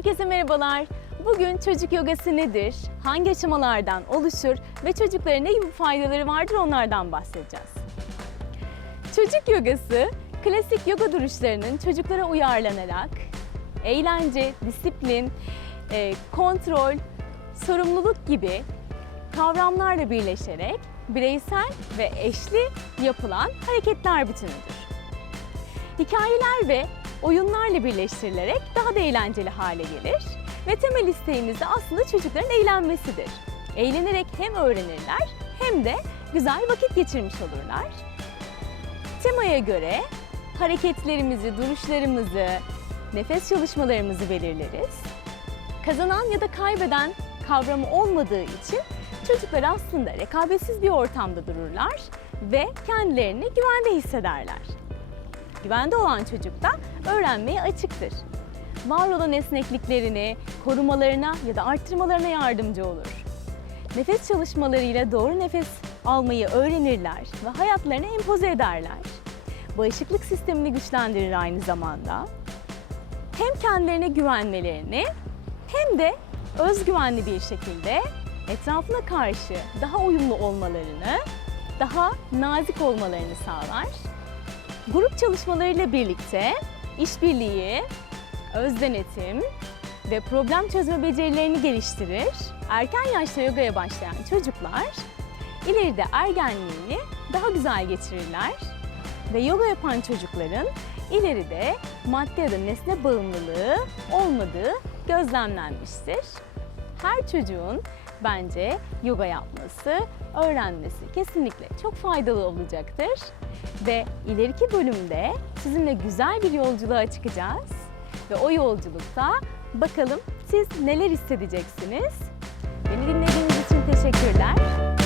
Herkese merhabalar. Bugün çocuk yogası nedir? Hangi aşamalardan oluşur ve çocuklara ne gibi faydaları vardır onlardan bahsedeceğiz. Çocuk yogası klasik yoga duruşlarının çocuklara uyarlanarak eğlence, disiplin, e, kontrol, sorumluluk gibi kavramlarla birleşerek bireysel ve eşli yapılan hareketler bütünüdür. Hikayeler ve oyunlarla birleştirilerek daha da eğlenceli hale gelir ve temel isteğimiz de aslında çocukların eğlenmesidir. Eğlenerek hem öğrenirler hem de güzel vakit geçirmiş olurlar. Temaya göre hareketlerimizi, duruşlarımızı, nefes çalışmalarımızı belirleriz. Kazanan ya da kaybeden kavramı olmadığı için çocuklar aslında rekabetsiz bir ortamda dururlar ve kendilerini güvende hissederler. Güvende olan çocuk da öğrenmeye açıktır. Var olan esnekliklerini korumalarına ya da arttırmalarına yardımcı olur. Nefes çalışmalarıyla doğru nefes almayı öğrenirler ve hayatlarına empoze ederler. Bağışıklık sistemini güçlendirir aynı zamanda. Hem kendilerine güvenmelerini hem de özgüvenli bir şekilde etrafına karşı daha uyumlu olmalarını, daha nazik olmalarını sağlar. Grup çalışmalarıyla birlikte işbirliği, öz denetim ve problem çözme becerilerini geliştirir. Erken yaşta yogaya başlayan çocuklar ileride ergenliğini daha güzel geçirirler ve yoga yapan çocukların ileride madde ya da nesne bağımlılığı olmadığı gözlemlenmiştir. Her çocuğun bence yoga yapması, öğrenmesi kesinlikle çok faydalı olacaktır. Ve ileriki bölümde sizinle güzel bir yolculuğa çıkacağız. Ve o yolculukta bakalım siz neler hissedeceksiniz? Beni dinlediğiniz için teşekkürler.